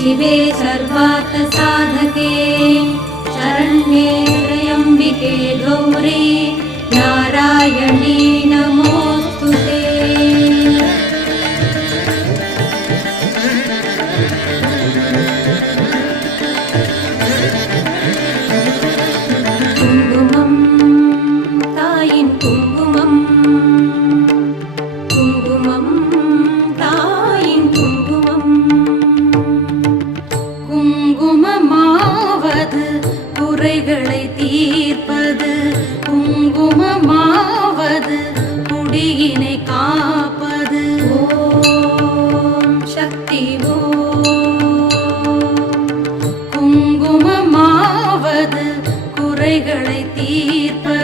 शिवे सर्वार्थसाधके शरण्ये त्र्यम्बिके गौरी नारायणी नमोस्तुते। कुङ्कुमं तायिन् कुङ्कुमं कुङ्कुमं तायिन् कुङ्कुमं குங்குமமாவது குறைகளை தீர்ப்பது குங்குமமாவது குடியினை காப்பது ஓம் சக்தி ஓம் குங்குமமாவது குறைகளை தீர்ப்பது